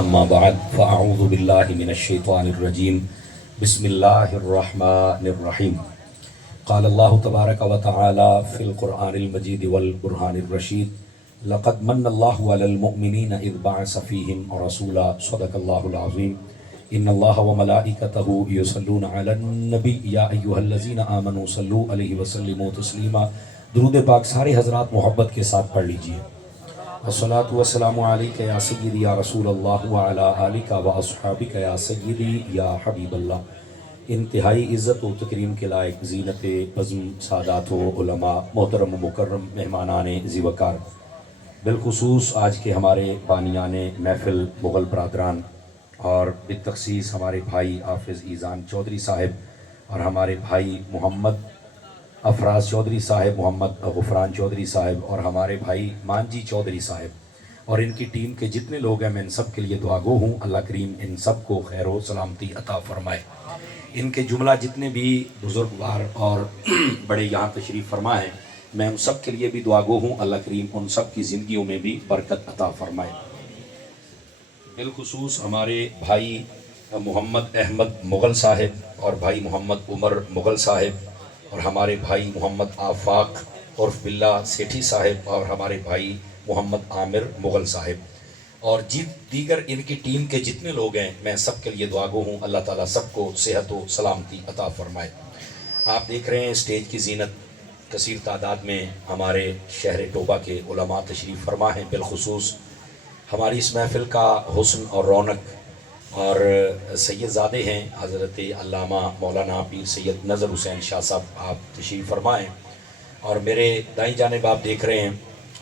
اما بعد فاعوذ باللہ من الشیطان الرجیم بسم اللہ الرحمن الرحیم قال اللہ تبارک و تعالی فی القرآن المجید والقرآن الرشید لقد من اللہ علی المؤمنین اذ بعث فیہم رسولا صدق اللہ العظیم ان اللہ وملائکتہ یصلون علی النبی یا ایہا الذین آمنوا صلوا علیہ وسلموا تسلیما۔ درود پاک سارے حضرات محبت کے ساتھ پڑھ لیجئے۔ الصلاة والسلام علیکہ یا سیدی یا رسول اللہ وعلا آلکہ و اصحابکہ یا سیدی یا حبیب اللہ۔ انتہائی عزت و تکریم کے لائق زینت بزم سادات و علماء، محترم و مکرم مہمانان ذی وقار، بالخصوص آج کے ہمارے بانیان محفل مغل برادران اور بالتخصیص ہمارے بھائی حافظ ایزان چودھری صاحب اور ہمارے بھائی محمد افراز چودھری صاحب، محمد غفران چودھری صاحب اور ہمارے بھائی مانجی چودھری صاحب اور ان کی ٹیم کے جتنے لوگ ہیں، میں ان سب کے لیے دعا گو ہوں۔ اللہ کریم ان سب کو خیر و سلامتی عطا فرمائے۔ ان کے جملہ جتنے بھی بزرگوار اور بڑے یہاں تشریف فرما ہیں، میں ان سب کے لیے بھی دعا گو ہوں۔ اللہ کریم ان سب کی زندگیوں میں بھی برکت عطا فرمائے۔ بالخصوص ہمارے بھائی محمد احمد مغل صاحب اور بھائی محمد عمر مغل صاحب اور ہمارے بھائی محمد آفاق عرف باللہ سیٹھی صاحب اور ہمارے بھائی محمد عامر مغل صاحب اور دیگر ان کی ٹیم کے جتنے لوگ ہیں، میں سب کے لیے دعا گو ہوں۔ اللہ تعالیٰ سب کو صحت و سلامتی عطا فرمائے۔ آپ دیکھ رہے ہیں اسٹیج کی زینت، کثیر تعداد میں ہمارے شہر ٹوبہ کے علماء تشریف فرما ہیں۔ بالخصوص ہماری اس محفل کا حسن اور رونق اور سید زادے ہیں حضرت علامہ مولانا پیر سید نظر حسین شاہ صاحب، آپ تشریف فرمائیں۔ اور میرے دائیں جانب آپ دیکھ رہے ہیں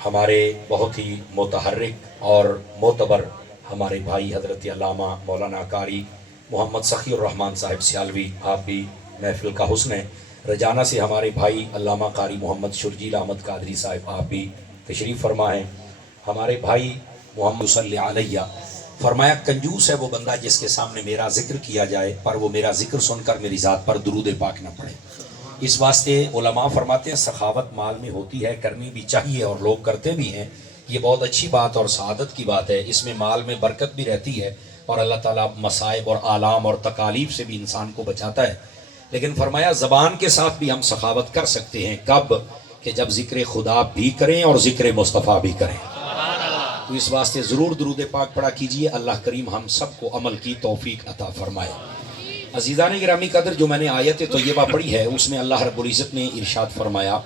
ہمارے بہت ہی متحرک اور معتبر ہمارے بھائی حضرت علامہ مولانا قاری محمد سخی الرحمن صاحب سیالوی، آپ بھی محفل کا حسن ہیں۔ رجانہ سے ہمارے بھائی علامہ قاری محمد شرجیل احمد قادری صاحب، آپ بھی تشریف فرما ہیں۔ ہمارے بھائی محمد صلی علیہ فرمایا، کنجوس ہے وہ بندہ جس کے سامنے میرا ذکر کیا جائے پر وہ میرا ذکر سن کر میری ذات پر درود پاک نہ پڑھے۔ اس واسطے علماء فرماتے ہیں سخاوت مال میں ہوتی ہے، کرنی بھی چاہیے اور لوگ کرتے بھی ہیں۔ یہ بہت اچھی بات اور سعادت کی بات ہے، اس میں مال میں برکت بھی رہتی ہے اور اللہ تعالیٰ مصائب اور آلام اور تکالیف سے بھی انسان کو بچاتا ہے۔ لیکن فرمایا زبان کے ساتھ بھی ہم سخاوت کر سکتے ہیں، کب کہ جب ذکر خدا بھی کریں اور ذکر مصطفیٰ بھی کریں۔ تو اس واسطے ضرور درود پاک پڑھا کیجئے۔ اللہ کریم ہم سب کو عمل کی توفیق عطا فرمائے۔ عزیزان گرامی قدر، جو میں نے آیت طیبہ پڑھی ہے اس میں اللہ رب العزت نے ارشاد فرمایا،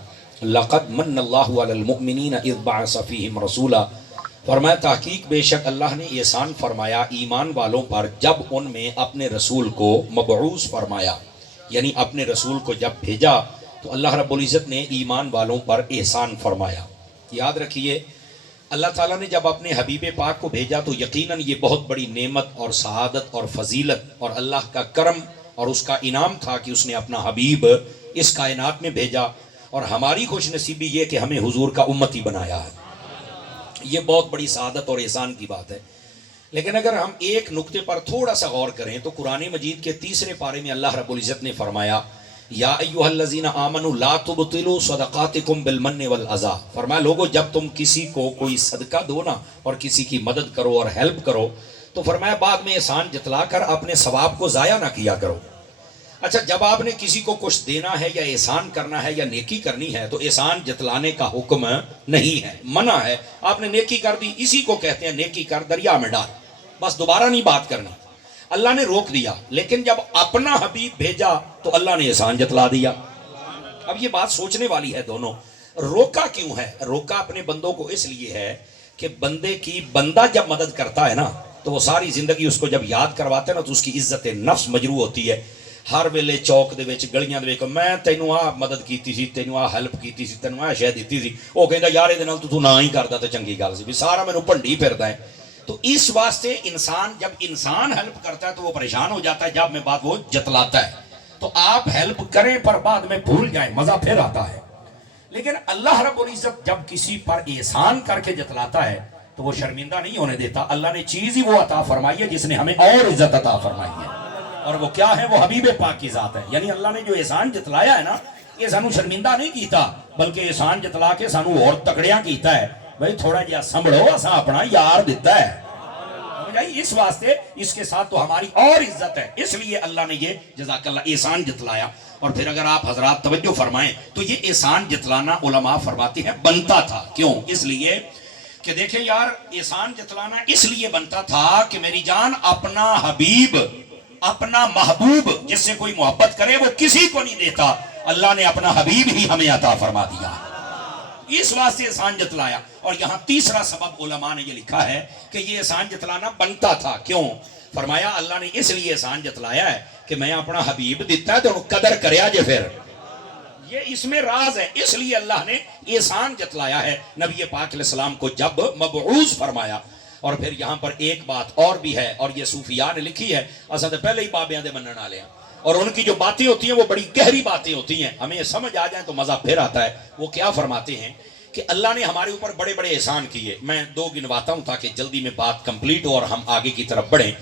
لقد من اللہ علی المؤمنین اذ بعث فیہم رسولا۔ فرمایا تحقیق بے شک اللہ نے احسان فرمایا ایمان والوں پر جب ان میں اپنے رسول کو مبعوث فرمایا، یعنی اپنے رسول کو جب بھیجا تو اللہ رب العزت نے ایمان والوں پر احسان فرمایا۔ یاد رکھیے، اللہ تعالیٰ نے جب اپنے حبیب پاک کو بھیجا تو یقیناً یہ بہت بڑی نعمت اور سعادت اور فضیلت اور اللہ کا کرم اور اس کا انعام تھا کہ اس نے اپنا حبیب اس کائنات میں بھیجا، اور ہماری خوش نصیبی یہ کہ ہمیں حضور کا امتی بنایا ہے۔ یہ بہت بڑی سعادت اور احسان کی بات ہے۔ لیکن اگر ہم ایک نقطے پر تھوڑا سا غور کریں تو قرآن مجید کے 3 پارے میں اللہ رب العزت نے فرمایا، یا ایھا الذین آمنوا لا تبطلوا صدقاتکم بالمن والاذی۔ فرمایا لوگو جب تم کسی کو کوئی صدقہ دو نا اور کسی کی مدد کرو اور ہیلپ کرو تو فرمایا بعد میں احسان جتلا کر اپنے ثواب کو ضائع نہ کیا کرو۔ اچھا، جب آپ نے کسی کو کچھ دینا ہے یا احسان کرنا ہے یا نیکی کرنی ہے تو احسان جتلانے کا حکم نہیں ہے، منع ہے۔ آپ نے نیکی کر دی، اسی کو کہتے ہیں نیکی کر دریا میں ڈال، بس دوبارہ نہیں بات کرنی۔ اللہ نے روک دیا، لیکن جب اپنا حبیب بھیجا تو اللہ نے احسان جتلا دیا۔ اب یہ بات سوچنے والی ہے دونوں۔ روکا کیوں ہے؟ روکا اپنے بندوں کو اس لیے ہے کہ بندہ جب مدد کرتا ہے نا تو وہ ساری زندگی اس کو جب یاد کرواتے ہیں نا تو اس کی عزت نفس مجروح ہوتی ہے۔ ہر ویلے چوک دے وچ گلیاں دے وچ میں تینوں آ مدد کیتی سی، تینوں آ ہیلپ کیتی سی، تینوں آ شے دتی سی، وہ کہندا یار اے نال تو نہ ہی کردا تے چنگی گل سی، بھی سارا مینوں بھنڈی پھردا ہے۔ تو اس واسطے جب انسان ہیلپ کرتا ہے تو وہ پریشان ہو جاتا ہے جب میں بات وہ جتلاتا ہے۔ تو آپ ہیلپ کریں پر بعد میں بھول جائیں، مزہ پھر آتا ہے۔ لیکن اللہ رب العزت جب کسی پر احسان کر کے جتلاتا ہے تو وہ شرمندہ نہیں ہونے دیتا۔ اللہ نے چیز ہی وہ عطا فرمائی ہے جس نے ہمیں اور عزت عطا فرمائی ہے، اور وہ کیا ہے؟ وہ حبیب پاک کی ذات ہے۔ یعنی اللہ نے جو احسان جتلایا ہے نا، یہ سانو شرمندہ نہیں کیتا بلکہ احسان جتلا کے سانو اور تکڑیاں کیتا ہے۔ بھئی تھوڑا جہا سنبھڑو، اساں اپنا یار دیتا ہے، سمجھ آئی؟ اس واسطے اس کے ساتھ تو ہماری اور عزت ہے، اس لیے اللہ نے یہ جزاک اللہ احسان جتلایا۔ اور پھر اگر آپ حضرات توجہ فرمائیں تو یہ احسان جتلانا علماء فرماتے ہیں بنتا تھا، کیوں؟ اس لیے کہ دیکھیں یار، احسان جتلانا اس لیے بنتا تھا کہ میری جان اپنا حبیب، اپنا محبوب جس سے کوئی محبت کرے وہ کسی کو نہیں دیتا، اللہ نے اپنا حبیب ہی ہمیں عطا فرما دیا، اس واسطے احسان جتلایا۔ اور یہاں تیسرا سبب علماء نے یہ لکھا ہے کہ یہ احسان جتلانا بنتا تھا، کیوں؟ فرمایا اللہ نے اس لیے احسان جتلایا ہے کہ میں اپنا حبیب دیتا ہے تو قدر کریا جے، پھر یہ اس میں راز ہے، اس لیے اللہ نے احسان جتلایا ہے نبی پاک علیہ السلام کو جب مبعوث فرمایا۔ اور پھر یہاں پر ایک بات اور بھی ہے، اور یہ صوفیاء نے لکھی ہے، اصل پہلے ہی بابیاں دے منن والے ہیں، اور ان کی جو باتیں ہوتی ہیں وہ بڑی گہری باتیں ہوتی ہیں، ہمیں سمجھ آ جائیں تو مزہ پھر آتا ہے۔ وہ کیا فرماتے ہیں کہ اللہ نے ہمارے اوپر بڑے بڑے احسان کیے، میں دو گنواتا ہوں تاکہ جلدی میں بات کمپلیٹ ہو اور ہم آگے کی طرف بڑھیں۔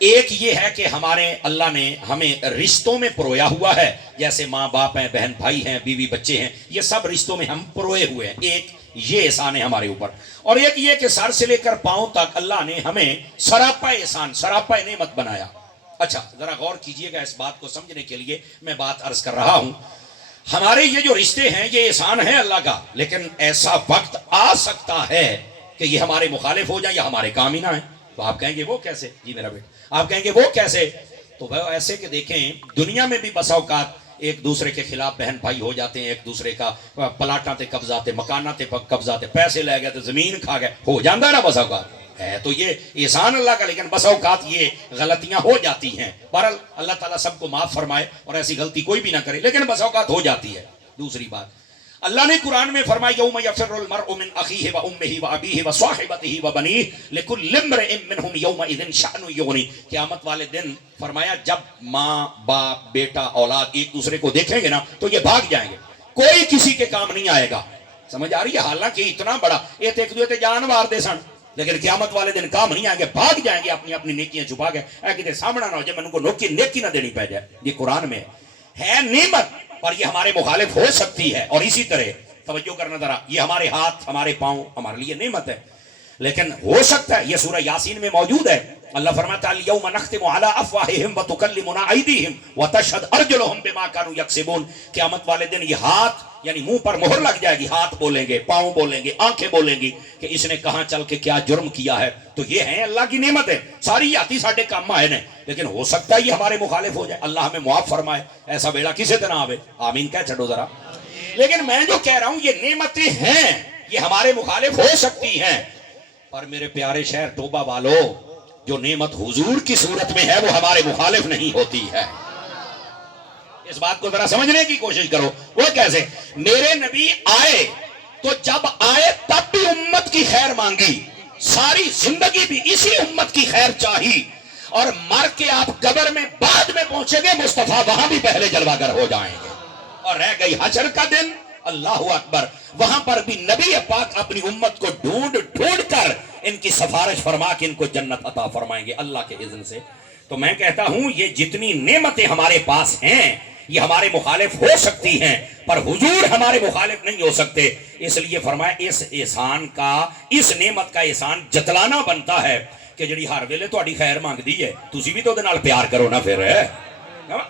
ایک یہ ہے کہ ہمارے اللہ نے ہمیں رشتوں میں پرویا ہوا ہے، جیسے ماں باپ ہیں، بہن بھائی ہیں، بیوی بچے ہیں، یہ سب رشتوں میں ہم پروئے ہوئے ہیں، ایک یہ احسان ہے ہمارے اوپر۔ اور ایک یہ کہ سر سے لے کر پاؤں تک اللہ نے ہمیں سراپا احسان، سراپا نعمت بنایا۔ اچھا ذرا غور کیجئے گا، اس بات کو سمجھنے کے لیے میں بات عرض کر رہا ہوں۔ ہمارے یہ جو رشتے ہیں یہ احسان ہے اللہ کا، لیکن ایسا وقت آ سکتا ہے کہ یہ ہمارے مخالف ہو جائیں یا ہمارے کام ہی نہ آئیں۔ تو آپ کہیں گے وہ کیسے؟ جی میرا بیٹا، آپ کہیں گے وہ کیسے؟ تو وہ ایسے کہ دیکھیں دنیا میں بھی بسا اوقات ایک دوسرے کے خلاف بہن بھائی ہو جاتے ہیں، ایک دوسرے کا پلاٹاں تے قبضاتے، مکاناں تے قبضاتے، پیسے لے گئے تو زمین کھا گئے، ہو جاندہ ہے نا بسا اوقات، ہے تو یہ احسان اللہ کا، لیکن بسا اوقات یہ غلطیاں ہو جاتی ہیں۔ بہرحال اللہ تعالیٰ سب کو معاف فرمائے اور ایسی غلطی کوئی بھی نہ کرے، لیکن بسا اوقات ہو جاتی ہے۔ دوسری بات اللہ نے قرآن میں فرمایا یوم یفر المرء من اخیہ و امہ و ابیہ و صاحبتہ و بنیہ لکل امرئ منہم یومئذ شأن یغنی، قیامت والے دن فرمایا جب ماں باپ بیٹا اولاد ایک دوسرے کو دیکھیں گے نا تو یہ بھاگ جائیں گے، کوئی کسی کے کام نہیں آئے گا۔ سمجھ آ رہی ہے؟ حالانکہ اتنا بڑا یہ ایک دوسرے جانوار دے سن، لیکن قیامت والے دن کام نہیں آئیں گے، بھاگ جائیں گے اپنی اپنی نیکیاں چھپا کے، اے کتے سامنا نہ ہو جائے میں ان کو نیکی نہ دینی پہ جائے۔ یہ قرآن میں ہے نعمت، اور یہ ہمارے مخالف ہو سکتی ہے۔ اور اسی طرح توجہ کرنا ذرا، یہ ہمارے ہاتھ ہمارے پاؤں ہمارے لیے نعمت ہے، لیکن ہو سکتا ہے، یہ سورہ یاسین میں موجود ہے، اللہ فرماتا ہے الیوم نختم علی افواہہم وتکلمنا ایدیہم وتشہد ارجلہم بما کانوا یکسبون، قیامت والے دن یہ ہاتھ یعنی منہ پر مہر لگ جائے گی، ہاتھ بولیں گے، پاؤں بولیں گے، آنکھیں بولیں گی کہ اس نے کہاں چل کے کیا جرم کیا ہے۔ تو یہ ہے اللہ کی نعمت ہے، ساری آتی ساڈے کام آئے نے، لیکن ہو سکتا ہے یہ ہمارے مخالف ہو جائے، اللہ ہمیں معاف فرمائے، ایسا بیڑا کسی طرح آوے، آمین کہہ چھڑو ذرا۔ لیکن میں جو کہہ رہا ہوں یہ نعمتیں ہیں، یہ ہمارے مخالف ہو سکتی ہیں، اور میرے پیارے شہر توبہ والو، جو نعمت حضور کی صورت میں ہے وہ ہمارے مخالف نہیں ہوتی ہے۔ اس بات کو ذرا سمجھنے کی کوشش کرو۔ وہ کیسے؟ میرے نبی آئے تو جب آئے تب بھی امت کی خیر مانگی، ساری زندگی بھی اسی امت کی خیر چاہی، اور مر کے آپ قبر میں بعد میں پہنچیں گے، مصطفیٰ وہاں بھی پہلے جلوہ گر ہو جائیں گے۔ اور رہ گئی حشر کا دن، اللہ اکبر، وہاں پر بھی نبی پاک اپنی امت کو ڈھونڈ ڈھونڈ کر ان کی سفارش فرما کے ان کو جنت عطا فرمائیں گے اللہ کے اذن سے۔ تو میں کہتا ہوں یہ جتنی نعمتیں ہمارے پاس ہیں یہ ہمارے مخالف ہو سکتی ہیں، پر حضور ہمارے مخالف نہیں ہو سکتے، اس لیے فرمایا اس احسان کا، اس نعمت کا احسان جتلانا بنتا ہے کہ جڑی ہر ویلے تہاڈی خیر مانگدی ہے تسی بھی تو دے نال پیار کرو نا۔ پھر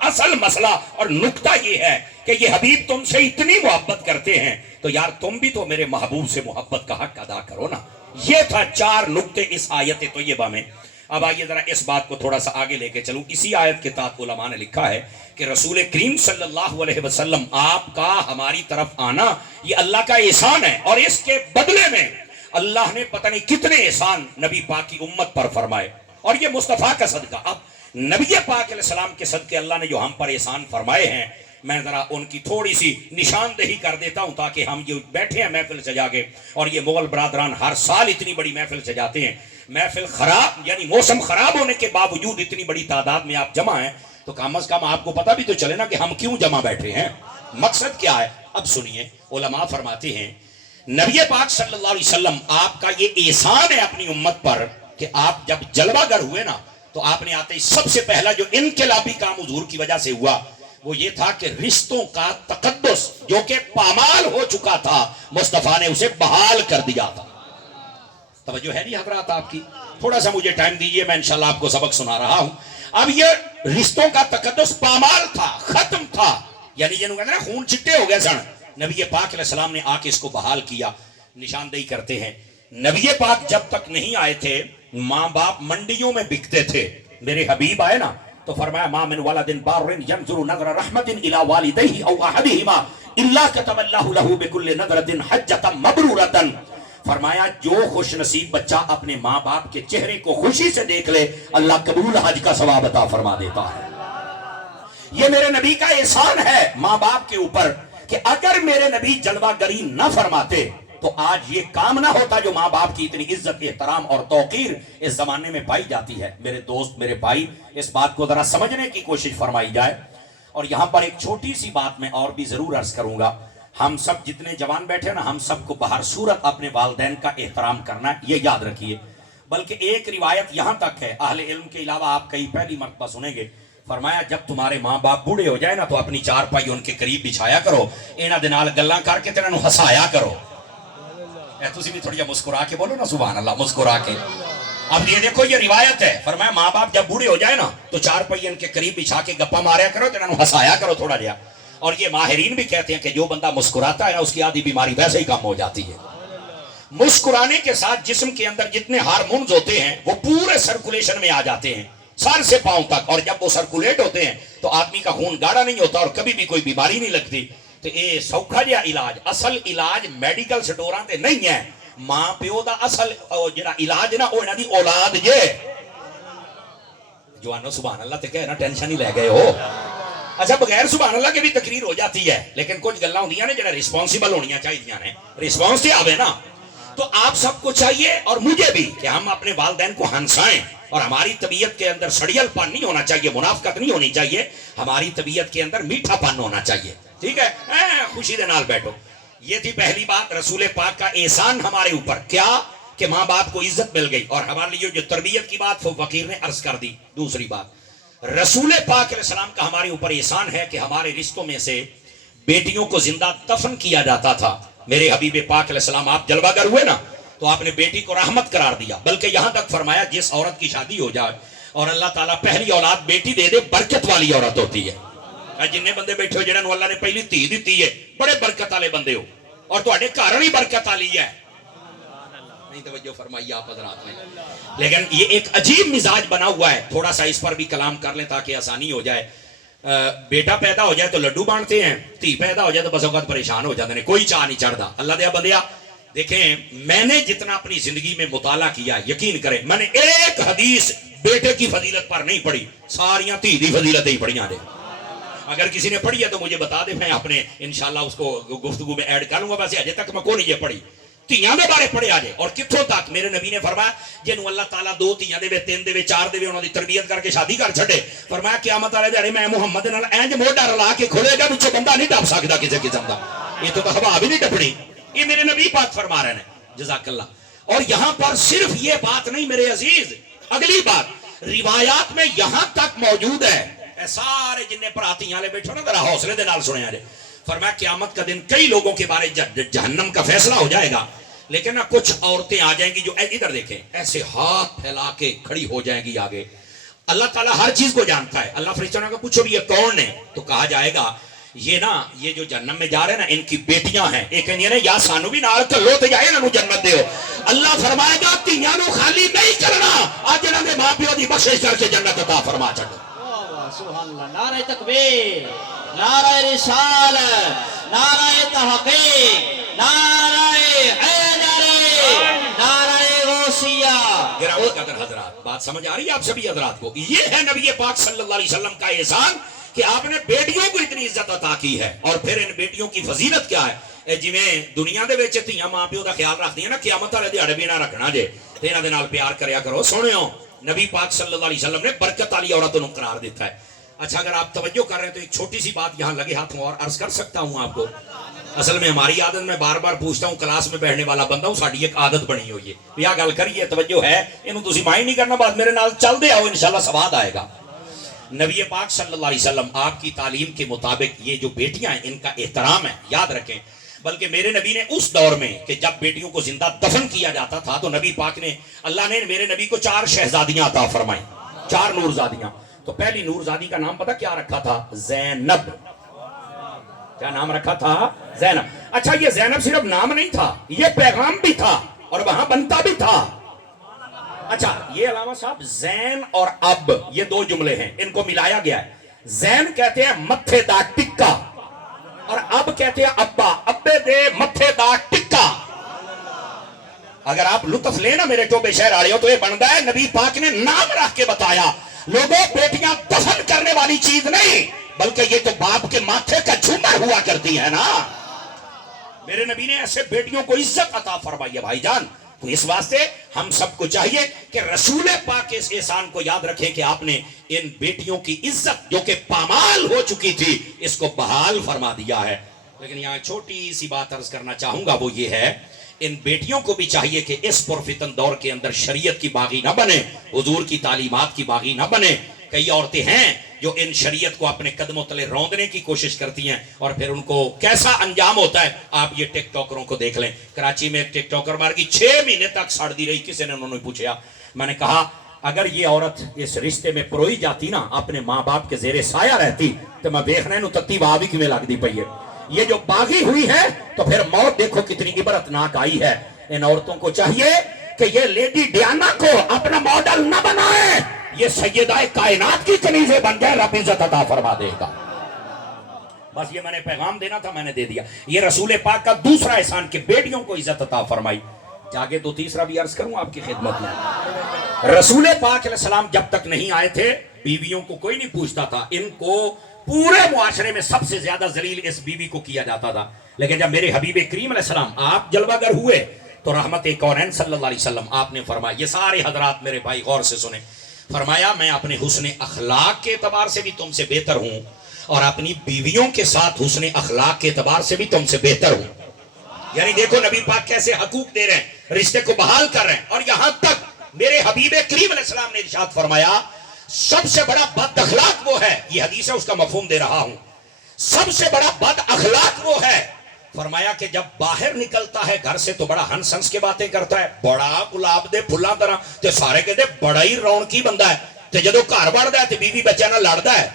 اصل مسئلہ اور نکتہ یہ ہے کہ یہ حبیب تم سے اتنی محبت کرتے ہیں تو یار تم بھی تو میرے محبوب سے محبت کا حق ادا کرو نا۔ یہ تھا 4 نکتے اس آیت طیبہ میں۔ اب آئیے ذرا اس بات کو تھوڑا سا آگے لے کے چلوں۔ اسی آیت کے تحت علماء نے لکھا ہے کہ رسول کریم صلی اللہ علیہ وسلم آپ کا ہماری طرف آنا یہ اللہ کا احسان ہے، اور اس کے بدلے میں اللہ نے پتہ نہیں کتنے احسان نبی پاک کی امت پر فرمائے، اور یہ مصطفیٰ کا صدقہ۔ اب نبی پاک علیہ السلام کے صدقے اللہ نے جو ہم پر احسان فرمائے ہیں، میں ذرا ان کی تھوڑی سی نشاندہی کر دیتا ہوں تاکہ ہم جو بیٹھے ہیں محفل سجا کے، اور یہ مغل برادران ہر سال اتنی بڑی محفل سجاتے ہیں، محفل خراب یعنی موسم خراب ہونے کے باوجود اتنی بڑی تعداد میں آپ جمع ہیں، تو کم از کم آپ کو پتہ بھی تو چلے نا کہ ہم کیوں جمع بیٹھے ہیں، مقصد کیا ہے۔ اب سنیے، علماء فرماتے ہیں نبی پاک صلی اللہ علیہ وسلم آپ کا یہ احسان ہے اپنی امت پر کہ آپ جب جلوہ گر ہوئے نا تو آپ نے آتے ہی سب سے پہلا جو انقلابی کام حضور کی وجہ سے ہوا وہ یہ تھا کہ رشتوں کا تقدس جو کہ پامال ہو چکا تھا، مصطفیٰ نے اسے بحال کر دیا تھا۔ توجہ ہے نہیں حضرات آپ کی؟ تھوڑا سا مجھے ٹائم دیجئے، میں انشاءاللہ آپ کو سبق سنا رہا ہوں. اب یہ رشتوں کا تقدس پامال تھا، ختم تھا، یعنی جنہوں کہتے ہیں نا خون چٹے ہو گئے سن. نبی پاک علیہ السلام نے آ کے اس کو بحال کیا. نشاندہی کرتے ہیں نبی پاک جب تک نہیں آئے تھے ماں باپ منڈیوں میں بکتے تھے. میرے حبیب آئے نا تو فرمایا ما من ولد بار ينظر نظر رحمت الى والديه او احدهما الا كتب الله له بكل نظرة حجة مبرورة. فرمایا جو خوش نصیب بچہ اپنے ماں باپ کے چہرے کو خوشی سے دیکھ لے اللہ قبول حج کا ثواب عطا فرما دیتا ہے. یہ میرے نبی کا احسان ہے ماں باپ کے اوپر کہ اگر میرے نبی جلوہ گری نہ فرماتے تو آج یہ کام نہ ہوتا جو ماں باپ کی اتنی عزت، احترام اور توقیر اس زمانے میں پائی جاتی ہے. میرے دوست، میرے بھائی، اس بات کو ذرا سمجھنے کی کوشش فرمائی جائے. اور یہاں پر ایک چھوٹی سی بات میں اور بھی ضرور عرض کروں گا. ہم سب جتنے جوان بیٹھے نا، ہم سب کو بہر صورت اپنے والدین کا احترام کرنا ہے، یہ یاد رکھیے. بلکہ ایک روایت یہاں تک ہے، اہل علم کے علاوہ آپ کئی پہلی مرتبہ سنیں گے. فرمایا جب تمہارے ماں باپ بوڑھے ہو جائے نا تو اپنی چارپائی ان کے قریب بچھایا کرو، انہاں دے نال گلاں کر کے تینوں ہسایا کرو. تسی بھی تھوڑی مسکرا کے بولو نا سبحان اللہ، مسکرا کے. اب یہ دیکھو یہ روایت ہے. فرمایا ماں باپ جب بوڑھے ہو جائے نا تو چارپائی ان کے قریب بچھا کے گپا ماریا کرو، تینوں ہسایا کرو تھوڑا جہا. اور یہ ماہرین بھی کہتے ہیں کہ جو بندہ مسکراتا ہے نا اس کی آدھی بیماری ویسے ہی کم ہو جاتی ہے. مسکرانے کے ساتھ جسم کے اندر جتنے ہارمونز ہوتے ہیں وہ پورے سرکولیشن میں آ جاتے ہیں سر سے پاؤں تک، اور جب وہ سرکولیٹ ہوتے ہیں تو آدمی کا خون گاڑا نہیں ہوتا اور کبھی بھی کوئی بیماری نہیں لگتی. تو یہ سوکھا جہا علاج، اصل علاج میڈیکل سٹوراں تے نہیں ہے. ماں پیو دا اصل جڑا علاج نا وہ انہاں دی اولاد جے. جوانو سبحان اللہ تے کہنا ٹینشن ہی لے گئے ہو. اچھا بغیر سبحان اللہ کے بھی تقریر ہو جاتی ہے لیکن کچھ گلاں ہوندیاں نے جڑا ریسپانسیبل ہونیاں چاہیے نے، ریسپانس تے آوے نا. تو آپ سب کو چاہیے اور مجھے بھی کہ ہم اپنے والدین کو ہنسائیں، اور ہماری طبیعت کے اندر سڑیل پن نہیں ہونا چاہیے، منافقت نہیں ہونی چاہیے. ہماری طبیعت کے اندر میٹھا پن ہونا چاہیے. ٹھیک ہے، خوشی دے نال بیٹھو. یہ تھی پہلی بات، رسول پاک کا احسان ہمارے اوپر کیا کہ ماں باپ کو عزت مل گئی. اور ہمارے لیے جو تربیت کی بات فقیر نے عرض کر دی. دوسری بات، رسول پاک علیہ السلام کا ہمارے اوپر احسان ہے کہ ہمارے رشتوں میں سے بیٹیوں کو زندہ دفن کیا جاتا تھا. میرے حبیب پاک علیہ السلام آپ جلوہ گر ہوئے نا تو آپ نے بیٹی کو رحمت قرار دیا، بلکہ یہاں تک فرمایا جس عورت کی شادی ہو جائے اور اللہ تعالیٰ پہلی اولاد بیٹی دے دے برکت والی عورت ہوتی ہے. جننے بندے بیٹھے ہو جنہاں نو اللہ نے پہلی دھی دیتی ہے بڑے برکت والے بندے ہو، اور تہاڈے گھر والی برکت والی ہے. نہیں توجہ فرمائی آپ حضرات نے. لیکن یہ ایک عجیب مزاج بنا ہوا ہے، تھوڑا سا اس پر بھی کلام کر لیں تاکہ آسانی ہو جائے. بیٹا پیدا ہو جائے تو لڈو بانٹتے ہیں، دھی پیدا ہو جائے تو بس اوقات پریشان ہو جاتے ہیں، کوئی چاہ نہیں چڑھتا. اللہ دیا بندیا دیکھیں، میں نے جتنا اپنی زندگی میں مطالعہ کیا، یقین کریں میں نے ایک حدیث بیٹے کی فضیلت پر نہیں پڑھی، ساریاں دھی دی فضیلتیں ہی پڑھیاں نے. اگر کسی نے پڑھی ہے تو مجھے بتا دے، میں اپنے انشاءاللہ اس کو گفتگو میں ایڈ کر لوں گا. ویسے اجے تک میں کو نہیں یہ پڑھی. تیاں دے بارے پڑھے آجے، اور کتھوں تک میرے نبی نے فرمایا جنہوں اللہ تعالیٰ 2 تیاں دے 3 دے 4 دے انہوں دی تربیت کر کے شادی کر چھڑے، فرمایا قیامت والے دہاڑے میں محمد نال اینج موڈا رلا کے کھلے گا وچوں بندہ نہیں ٹپ سکدا کسی قسم دا. یہ تو ہوا بھی نہیں ٹپنی. یہ میرے نبی پاک فرما رہے ہیں. جزاک اللہ. اور یہاں پر صرف یہ بات نہیں میرے عزیز، اگلی بات روایات میں یہاں تک موجود ہے. اے سارے جننے پراتی والے بیٹھو نا ذرا حوصلے دے نال سنیا جائے. فرمایا قیامت کا دن کئی لوگوں کے بارے جہنم کا فیصلہ ہو جائے گا، لیکن نہ کچھ عورتیں آ جائیں گی جو ادھر دیکھیں ایسے ہاتھ پھیلا کے کھڑی ہو جائیں گی آگے. اللہ تعالیٰ ہر چیز کو جانتا ہے. اللہ فرشتوں نے کہا پوچھو بھی یہ کون ہے؟ تو کہا جائے گا یہ نا یہ جو جہنم میں جا رہے ہیں نا ان کی بیٹیاں ہیں. ایک کہنی ہے نا یا سانو بھی نال کلو تے جائے نا جنت دیو. اللہ فرمائے گا تیاں نو خالی نہیں کرنا، آج جنہاں دے ماں پیو دی بخشش کر کے جنت عطا فرما چھڈو. سبحان اللہ. نعرہ تکبیر، نعرہ رسالت، نعرہ تحقیق، نعرہ حیدر، نعرہ غوثیہ. گرامی قدر حضرات، بات سمجھ آ رہی ہے آپ سبھی حضرات کو؟ یہ ہے نبی پاک صلی اللہ علیہ وسلم کا احسان کہ آپ نے بیٹیوں کو اتنی عزت عطا کی ہے. اور پھر ان بیٹیوں کی فضیلت کیا ہے؟ جویں دنیا دے وچ دھیاں ماں پیو دا خیال رکھدی ہیں نا، قیامت والے دیہاڑے بھی نہ رکھنا جے، تے انہاں دے نال پیار کریا کرو. سنیو، نبی پاک صلی اللہ علیہ وسلم نے برکت والی عورتوں کو قرار دیتا ہے. اچھا اگر آپ توجہ کر رہے ہیں تو ایک چھوٹی سی بات یہاں لگے ہاتھوں اور عرض کر سکتا ہوں آپ کو. اصل میں ہماری عادت میں بار بار پوچھتا ہوں، کلاس میں بیٹھنے والا بندہ ہوں، ساڈی ایک عادت بنی ہوئی ہے. یا گل کریے، توجہ ہے، انہوں تسی مائنڈ نہیں کرنا، بات میرے نال چل دے آؤ، انشاءاللہ سواد آئے گا. نبی پاک صلی اللہ علیہ وسلم آپ کی تعلیم کے مطابق یہ جو بیٹیاں ہیں ان کا احترام ہے. یاد رکھیں بلکہ میرے نبی نے اس دور میں کہ جب بیٹیوں کو زندہ دفن کیا جاتا تھا تو نبی پاک نے اللہ نے میرے نبی کو 4 شہزادیاں عطا فرمائیں، 4 نورزادیاں. تو پہلی نورزادی کا نام پتہ کیا رکھا تھا؟ زینب. کیا نام رکھا تھا؟ زینب. اچھا یہ زینب صرف نام نہیں تھا، یہ پیغام بھی تھا اور وہاں بنتا بھی تھا. اچھا یہ علامہ صاحب زین اور اب یہ 2 جملے ہیں، ان کو ملایا گیا ہے. زین کہتے ہیں متھے دا ٹکا اور اب کہتے ہیں ابا، ابے دے متھے دا ٹکا. اگر آپ لطف لینا میرے ٹوبے شہر آ رہے ہو تو یہ بنتا ہے نبی پاک نے نام رکھ کے بتایا. لوگوں بیٹیاں دفن کرنے والی چیز نہیں بلکہ یہ تو باپ کے ماتھے کا جھومر ہوا کرتی ہے نا. میرے نبی نے ایسے بیٹیوں کو عزت عطا فرمائی ہے بھائی جان. تو اس واسطے ہم سب کو چاہیے کہ رسول پاک اس احسان کو یاد رکھیں کہ آپ نے ان بیٹیوں کی عزت جو کہ پامال ہو چکی تھی اس کو بحال فرما دیا ہے. لیکن یہاں چھوٹی سی بات عرض کرنا چاہوں گا، وہ یہ ہے ان بیٹیوں کو بھی چاہیے کہ اس پرفتن دور کے اندر شریعت کی باغی نہ بنے، حضور کی تعلیمات کی باغی نہ بنے. کئی عورتیں ہیں جو ان شریعت کو اپنے قدموں تلے روندنے کی کوشش کرتی ہیں اور پھر ان کو کیسا انجام ہوتا ہے آپ یہ ٹک ٹاکروں کو دیکھ لیں. کراچی میں ایک ٹک ٹاکر مار کی 6 مہینے تک سڑتی رہی، کسی نے انہوں نے پوچھا. میں نے کہا اگر یہ عورت اس رشتے میں پروئی جاتی نا، اپنے ماں باپ کے زیر سایہ رہتی تو میں دیکھنے نو تتی باب ہی کیویں لگدی پئی ہے. یہ جو باغی ہوئی ہے تو پھر موت دیکھو کتنی عبرتناک آئی ہے. ان عورتوں کو چاہیے کہ یہ لیڈی ڈیانا کو اپنا ماڈل نہ بنائیں، یہ سیدہ کائنات کی کنیزیں بن جائے، رب عزت عطا فرما دے گا. بس یہ میں نے پیغام دینا تھا، میں نے دے دیا. یہ رسول پاک کا دوسرا احسان کہ بیٹیوں کو عزت عطا فرمائی. جاگے تو تیسرا بھی عرض کروں آپ کی خدمت میں. رسول پاک علیہ السلام جب تک نہیں آئے تھے بیویوں کو کوئی نہیں پوچھتا تھا. ان کو پورے معاشرے میں سب سے زیادہ ذلیل اس بیوی کو کیا جاتا تھا. لیکن جب میرے حبیب کریم علیہ السلام آپ جلوہ گر ہوئے تو رحمت کونین صلی اللہ علیہ وسلم آپ نے فرمایا، یہ سارے حضرات میرے بھائی غور سے سنیں، فرمایا میں اپنے حسن اخلاق کے اعتبار سے بھی تم سے بہتر ہوں اور اپنی بیویوں کے ساتھ حسن اخلاق کے اعتبار سے بھی تم سے بہتر ہوں. یعنی دیکھو نبی پاک کیسے حقوق دے رہے ہیں، رشتے کو بحال کر رہے ہیں. اور یہاں تک میرے حبیب کریم علیہ السلام نے ارشاد فرمایا سب سے بڑا بد اخلاق وہ ہے، یہ حدیث ہے اس کا مفہوم دے رہا ہوں، سب سے بڑا بد اخلاق وہ ہے، فرمایا کہ جب باہر نکلتا ہے گھر سے تو بڑا ہنس ہنس کے باتیں کرتا ہے، بڑا گلاب دے پھلاں طرح تے سارے کہتے بڑا ہی رونقی بندہ ہے، تے جدو گھر بڑھدا ہے تے بیوی بچہ نہ لڑدا ہے.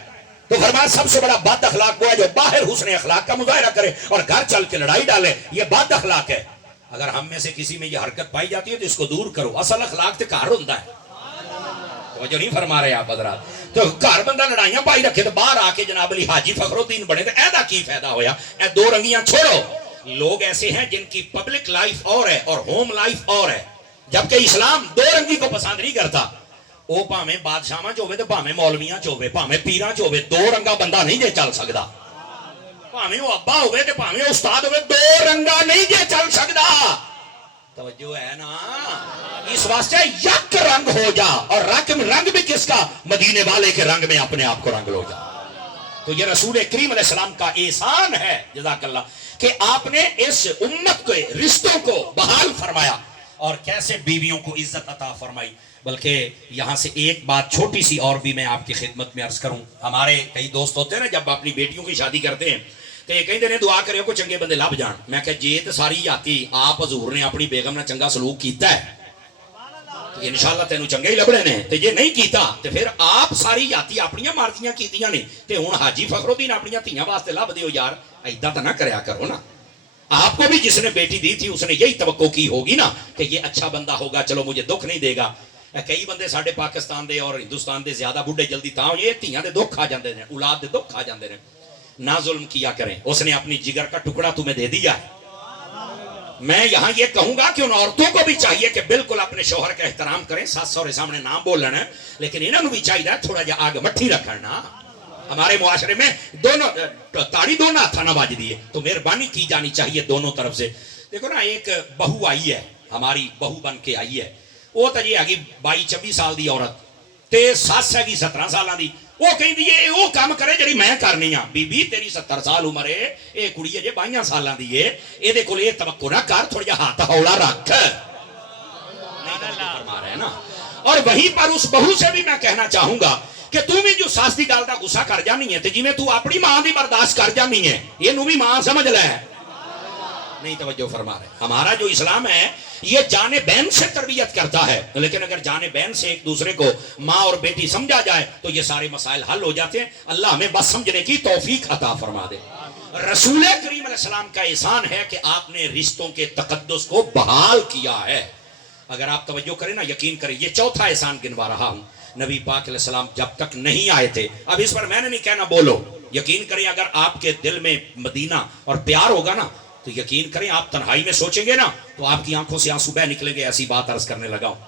تو فرمایا سب سے بڑا بد اخلاق وہ ہے جو باہر حسن اخلاق کا مظاہرہ کرے اور گھر چل کے لڑائی ڈالے، یہ بد اخلاق ہے. اگر ہم میں سے کسی میں یہ حرکت پائی جاتی ہے تو اس کو دور کرو. اصل اخلاق تے گھر ہوندا ہے، جو نہیں فرما رہے آپ حضرات. تو گھر بندہ لڑائیاں پائی رکھے تو باہر آ کے جناب علی حاجی فخر الدین بنے تو ایدا کی فائدہ ہویا؟ اے 2 رنگیاں چھوڑو. لوگ ایسے ہیں جن کی پبلک لائف اور ہے اور ہوم لائف اور ہے، جبکہ اسلام 2 رنگی کو پسند نہیں کرتا. وہ پاویں بادشاہاں چ ہوے تے پاویں مولویاں چ ہوے، پاویں پیراں چ ہوے، 2 رنگا بندہ نہیں جے چل سکدا. پاویں وہ ابا ہوے تے پاویں استاد ہوے، 2 رنگا نہیں جے چل سکدا. توجہ ہے نا؟ اس واسطے یک رنگ ہو جا، اور رنگ بھی کس کا؟ مدینے والے کے رنگ میں اپنے آپ کو رنگ لو جا. تو یہ رسول کریم علیہ السلام کا احسان ہے جزاک اللہ کہ آپ نے اس امت کے رشتوں کو بحال فرمایا اور کیسے بیویوں کو عزت عطا فرمائی. بلکہ یہاں سے ایک بات چھوٹی سی اور بھی میں آپ کی خدمت میں عرض کروں. ہمارے کئی دوست ہوتے ہیں نا جب اپنی بیٹیوں کی شادی کرتے ہیں تو یہ کہیں دعا کرے کو چنگے بندے لب جان. میں کہ جی تو ساری آتی آپ حضور نے اپنی بیگم نے چنگا سلوک کیتا ہے تو انشاءاللہ تینوں چنگے ہی لبنے نے، تو یہ نہیں کیتا تو پھر آپ ساری یاتی اپنیاں مارتیاں کیتیاں نے تے ہن حاجی فخر الدین اپنیاں تیاں واسطے لب دیو یار. ایدہ تو نہ کریا کرو نا. آپ کو بھی جس نے بیٹی دی تھی اس نے یہی توقع کی ہوگی نا کہ یہ اچھا بندہ ہوگا، چلو مجھے دکھ نہیں دے گا. کئی بندے ساڈے پاکستان دے اور ہندوستان دے زیادہ بڈھے جلدی تاں یہ تیاں دے دکھ آ جاندے نے، اولاد دے دکھ آ جاندے نے. نہ ظلم کیا کریں، اس نے اپنی جگر کا ٹکڑا تمہیں دے دیا ہے. میں یہاں یہ کہوں گا کہ ان عورتوں کو بھی چاہیے کہ بالکل اپنے شوہر کا احترام کریں. ساس سورے سامنے نام بولنا ہے لیکن انہوں بھی چاہیے تھوڑا جا آگ مٹھی رکھنا. ہمارے معاشرے میں دونوں تاڑی دونوں ہاتھاں نہ باج دیے تو مہربانی کی جانی چاہیے دونوں طرف سے. دیکھو نا ایک بہو آئی ہے، ہماری بہو بن کے آئی ہے، وہ تو جی آگی 22-24 سال دی عورت تے ساس ہے گی 17 سالاں دی. وہ کہیں دی یہ وہ کام کرے جڑی میں کرنی ہاں. بی بی تیری 70 سال عمر ہے، یہ کڑی ہے جی 22 سالاں دی ہے، یہ دے کول یہ توقع نہ کر، تھوڑا جا ہاتھ ہولا رکھ. فرما رہے ہیں نا. اور وہیں پر اس بہو سے بھی میں کہنا چاہوں گا کہ تو بھی جو ساس دی گل دا غصہ کر جانی ہے تے جویں تو اپنی ماں دی برداشت کر جانی ہے، یہ نو بھی ماں سمجھ لے. نہیں توجہ فرما رہے. ہمارا جو اسلام ہے یہ جان بین سے تربیت کرتا ہے, لیکن اگر جان بین سے ایک دوسرے کو ماں اور بیٹی سمجھا جائے تو یہ سارے مسائل حل ہو جاتے ہیں. اللہ ہمیں بس سمجھنے کی توفیق عطا فرما دے. رسول کریم علیہ السلام کا احسان ہے کہ آپ نے رشتوں کے تقدس کو بحال کیا ہے. اگر آپ توجہ کریں نا, یقین کریں, یہ چوتھا احسان گنوا رہا ہوں. نبی پاک علیہ السلام جب تک نہیں آئے تھے, اب اس پر میں نے نہیں کہنا بولو, یقین کریں اگر آپ کے دل میں مدینہ اور پیار ہوگا نا تو یقین کریں آپ تنہائی میں سوچیں گے نا تو آپ کی آنکھوں سے آنسو بہ نکلیں گے. ایسی بات عرض کرنے لگا ہوں.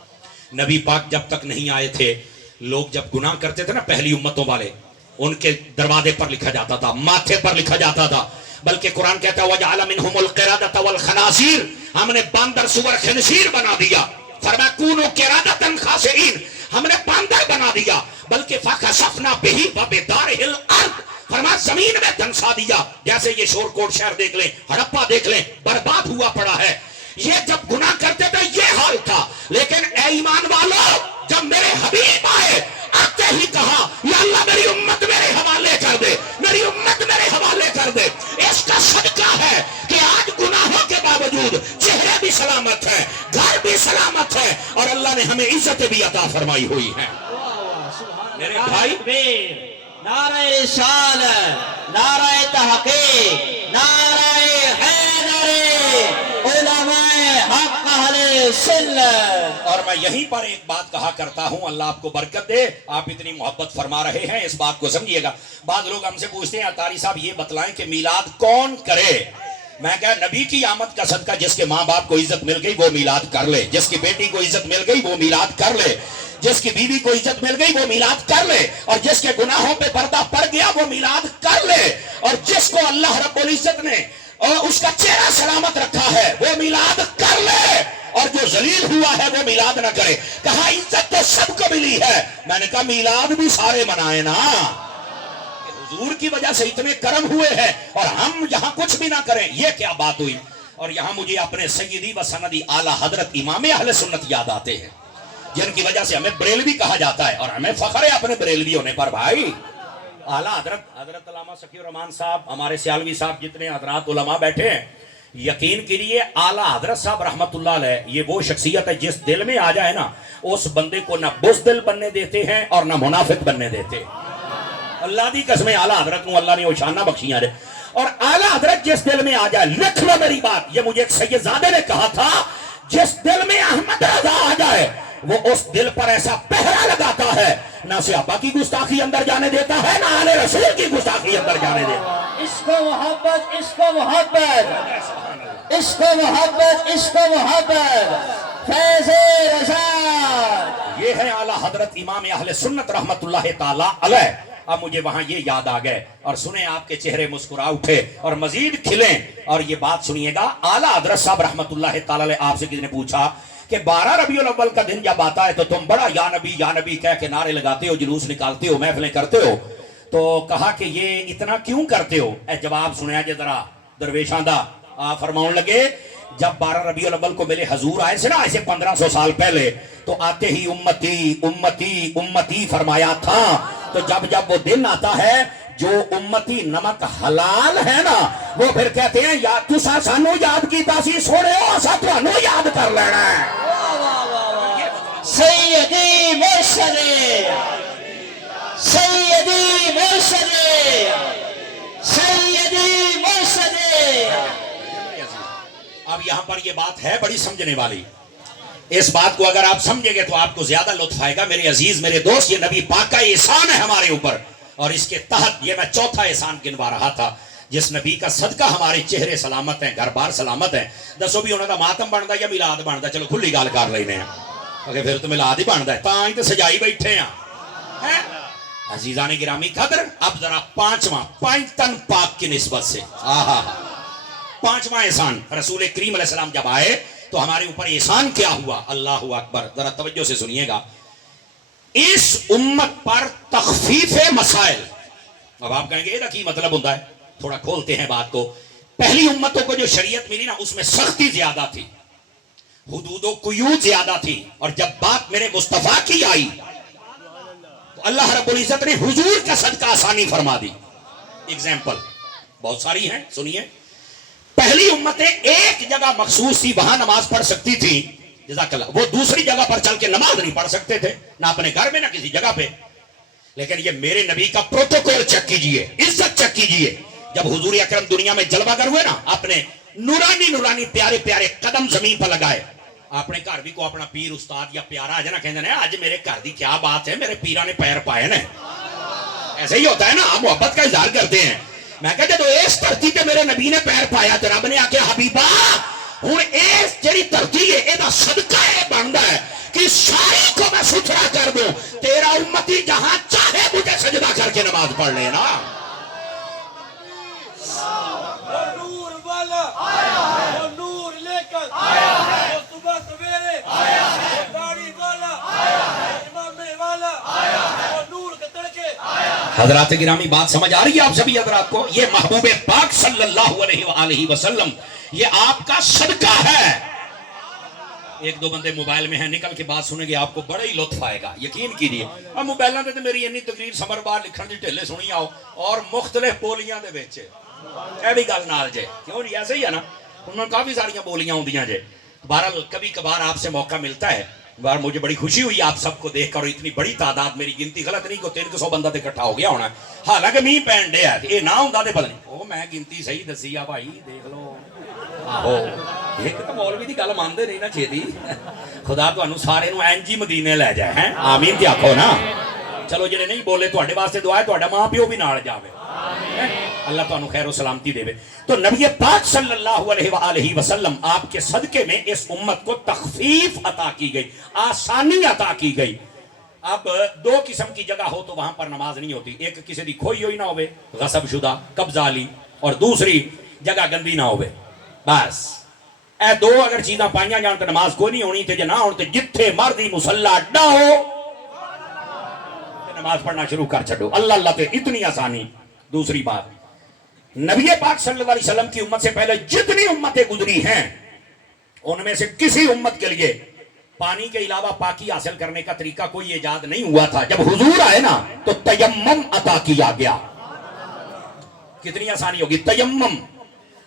نبی پاک جب تک نہیں آئے تھے, لوگ جب گناہ کرتے تھے نا, پہلی امتوں والے, ان کے دروازے پر لکھا جاتا تھا, ماتھے پر لکھا جاتا تھا. بلکہ قرآن کہتا ہے وَجَعَلَ مِنْهُمُ الْقِرَادَةَ وَالْخَنَازِيرَ, ہم نے باندر سور خنزیر بنا دیا. فرمایا کونوا قِرَادَةً خَاسِئِينَ, ہم نے باندر بنا دیا. بلکہ فَخَسَفْنَا بِهِ وَبِدَارِهِ الْأَرْضِ, فرمایا زمین میں دھنسا دیا. جیسے یہ شور کوٹ شہر دیکھ لیں, ہڑپا دیکھ لیں, برباد ہوا پڑا ہے. یہ جب گناہ کرتے تھے یہ حال تھا. لیکن اے ایمان والو, جب میرے حبیب آئے, آتے ہی کہا یا اللہ میری امت میرے حوالے کر دے, میری امت میرے حوالے کر دے. اس کا صدقہ ہے کہ آج گناہوں کے باوجود چہرے بھی سلامت ہیں, گھر بھی سلامت ہے, اور اللہ نے ہمیں عزت بھی عطا فرمائی ہوئی ہے. میرے بھائی, نعرہ رسالت, نعرہ تحقیق, نعرہ حیدر, علماء حق اہل سنت. اور میں یہیں پر ایک بات کہا کرتا ہوں, اللہ آپ کو برکت دے, آپ اتنی محبت فرما رہے ہیں, اس بات کو سمجھیے گا. بعض لوگ ہم سے پوچھتے ہیں اطاری صاحب یہ بتلائیں کہ میلاد کون کرے. میں کہا نبی کی آمد کا صدقہ جس کے ماں باپ کو عزت مل گئی وہ میلاد کر لے, جس کی بیٹی کو عزت مل گئی وہ میلاد کر لے, جس کی بیوی کو عزت مل گئی وہ میلاد کر لے, اور جس کے گناہوں پہ پردہ پڑ گیا وہ میلاد کر لے, اور جس کو اللہ رب العزت نے اور اس کا چہرہ سلامت رکھا ہے وہ میلاد کر لے, اور جو ذلیل ہوا ہے وہ میلاد نہ کرے. کہا عزت تو سب کو ملی ہے. میں نے کہا میلاد بھی سارے منائے نا, حضور کی وجہ سے اتنے کرم ہوئے ہیں اور ہم یہاں کچھ بھی نہ کریں, یہ کیا بات ہوئی. اور یہاں مجھے اپنے سیدی و سندی اعلیٰ حضرت امام اہل سنت یاد آتے ہیں, جن کی وجہ سے ہمیں بریلوی کہا جاتا ہے, اور ہمیں فخر ہے اپنے بریلوی ہونے پر. بھائی اعلیٰ حضرت علامہ سخی الرحمان صاحب, ہمارے سیالوی صاحب, جتنے حضرات علماء بیٹھے ہیں, یقین کیجیے اعلیٰ حضرت صاحب رحمت اللہ علیہ یہ وہ شخصیت ہے جس دل میں آ جائے نا اس بندے کو نہ بزدل بننے دیتے ہیں اور نہ منافق بننے دیتے. اللہ دی قسمیں اعلیٰ حضرت کو اللہ نے وہ شانہ بخشیاں دے. اور اعلیٰ حضرت جس دل میں آ جائے, لکھ لو میری بات, یہ مجھے ایک سیدزادے نے کہا تھا, جس دل میں احمد رضا آ جائے وہ اس دل پر ایسا پہرا لگاتا ہے, نہ صحابہ کی گستاخی اندر جانے دیتا ہے, نہ آل رسول کی گستاخی اندر جانے دیتا ہے. عشق و محبت, عشق و محبت, عشق و محبت, عشق و محبت, فیض رشاد. یہ ہے اعلیٰ حضرت امام اہل سنت رحمت اللہ تعالی علیہ. اب مجھے وہاں یہ یاد آ گئے, اور سنیں آپ کے چہرے مسکرا اٹھے اور مزید کھلیں. اور یہ بات سنیے گا, اعلیٰ حضرت صاحب رحمت اللہ تعالی علیہ آپ سے کسی نے پوچھا کہ 12 ربیع الاول کا دن جب آتا ہے تو تم بڑا یا نبی کہہ کے نعرے لگاتے ہو, جلوس نکالتے ہو, محفلیں کرتے ہو, تو کہا کہ یہ اتنا کیوں کرتے ہو. اے جواب سنیا جے ذرا درویشاں دا. آپ فرماؤں لگے جب 12 ربیع الاول کو میرے حضور آئے سے نا, ایسے 1500 سال پہلے, تو آتے ہی امتی امتی امتی فرمایا تھا. تو جب وہ دن آتا ہے جو امتی نمک حلال ہے نا, وہ پھر کہتے ہیں یا تسا سانو یاد کیتا سی سوڑے ہو, اسا تانو یاد کر لینا ہے. سیدی مرشد, سیدی مرشد, سیدی مرشد. اب یہاں پر یہ بات ہے بڑی سمجھنے والی. اس بات کو اگر آپ سمجھیں گے تو آپ کو زیادہ لطف آئے گا. میرے عزیز, میرے دوست, یہ نبی پاک کا احسان ہے ہمارے اوپر, اور اس کے تحت یہ میں چوتھا احسان گنوا رہا تھا. جس نبی کا صدقہ ہمارے چہرے سلامت ہیں, گھر بار سلامت ہیں. دسو بھی انہوں نے ماتم بنتا یا میلاد بنتا, چلو کھلی گال کر لینے ہیں, اگر پھر تو میلاد ہی بنتا ہے, تاں ہی تو سجائی بیٹھے ہیں. عزیزان گرامی قدر, اب ذرا پانچواں پاک کی نسبت سے, پانچواں احسان, رسول کریم علیہ السلام جب آئے تو ہمارے اوپر احسان کیا ہوا. اللہ اکبر, ذرا توجہ سے سنیے گا. اس امت پر تخفیف مسائل. اب آپ کہیں گے یہ کی مطلب ہوتا ہے, تھوڑا کھولتے ہیں بات کو. پہلی امتوں کو جو شریعت ملی نا اس میں سختی زیادہ تھی, حدود و قیود زیادہ تھی, اور جب بات میرے مصطفیٰ کی آئی تو اللہ رب العزت نے حضور کا صدقہ آسانی فرما دی. اگزامپل بہت ساری ہیں, سنیے. پہلی امتیں ایک جگہ مخصوص تھی، وہاں نماز پڑھ سکتی تھی، جزاک اللہ، وہ دوسری جگہ پر چل کے نماز نہیں پڑھ سکتے تھے، نہ اپنے گھر میں نہ کسی جگہ پہ. لیکن یہ میرے نبی کا پروٹوکول چیک کیجئے، عزت چیک کیجئے. جب حضور اکرم دنیا میں جلوہ گر ہوئے نا، اپنے نورانی نورانی پیارے پیارے قدم زمین پر لگائے. اپنے گھر بھی کو اپنا پیر استاد یا پیارا آج نا کہندے نے آج میرے گھر دی کیا بات ہے، میرے پیرا نے پیر پائے نا. ایسے ہی ہوتا ہے نا، آپ محبت کا اظہار کرتے ہیں. میں کہا جب اس دھرتی پہ میرے نبی نے پیر پایا تو رب نے آکے حبیبا ہوں اس جڑی دھرتی ہے یہ صدقہ ہے بنتا ہے کہ ساری کو میں ستھرا کر دوں، تیرا امتی جہاں چاہے مجھے سجدہ کر کے نماز پڑھ لینا. وہ نور والا وہ نور لے کر وہ صبح سویرے وہ داڑھی والا امامے والا وہ نور کے تڑکے. حضرات گرامی بات سمجھ آ رہی ہے آپ سبھی حضرات کو؟ یہ محبوب پاک صلی اللہ علیہ وآلہ وسلم یہ آپ کا صدقہ ہے. ایک دو بندے موبائل میں ہیں، نکل کے بات سنیں گے آپ کو بڑا ہی لطف آئے گا، یقین کیجئے. اب موبائل نہ میری انی تقریر سمر بار لکھن دی ٹھیلے سنی آؤ اور مختلف بولیاں دے وچ اے بھی گل نال جے، کیوں نہیں ایسے ہی ہے نا، ان میں کافی ساریاں بولیاں ہوندیاں جے. بہرحال کبھی کبھار آپ سے موقع ملتا ہے. بار مجھے بڑی خوشی ہوئی آپ سب کو دیکھ کر، اور اتنی بڑی تعداد، میری گنتی غلط نہیں کو 300 بندہ تے اکٹھا ہو گیا ہونا. حالانکہ مین پین ڈے ہے، یہ نہ ہوندا تے پتہ نہیں او میں گنتی صحیح دسی آ بھائی دیکھ لو. آہو ایک تو مولوی دی گل مانتے نہیں نا چھیتی. خدا تانوں سارے نوں این جی مدینے لے جائے ہیں، آمین تے آکھو نا. چلو جڑے نہیں بولے تواڈے واسطے دعا ہے، تواڈا ماں پیو بھی نال جاوے، اللہ تانوں خیر و سلامتی دے. تو نبی پاک صلی اللہ علیہ وآلہ وسلم آپ کے صدقے میں اس امت کو تخفیف عطا کی گئی، آسانی عطا کی گئی. اب دو قسم کی جگہ ہو تو وہاں پر نماز نہیں ہوتی. ایک کسی دی کھوئی ہوئی نہ ہوئے، غصب شدہ قبضہ لی، اور دوسری جگہ گندی نہ ہوئے. بس اے دو اگر چیزاں پائیاں جان تو نماز کوئی نہیں ہونی تے. جے نہ ہون تے جتھے مردی مسلح اڈا ہو نماز پڑھنا شروع کر چھڈو. اللہ اللہ تے اتنی آسانی. دوسری بات، نبی پاک صلی اللہ علیہ وسلم کی امت سے پہلے جتنی امتیں گزری ہیں ان میں سے کسی امت کے لیے پانی کے علاوہ پاکی حاصل کرنے کا طریقہ کوئی ایجاد نہیں ہوا تھا. جب حضور آئے نا تو تیمم عطا کیا گیا. کتنی آسانی ہوگی تیمم.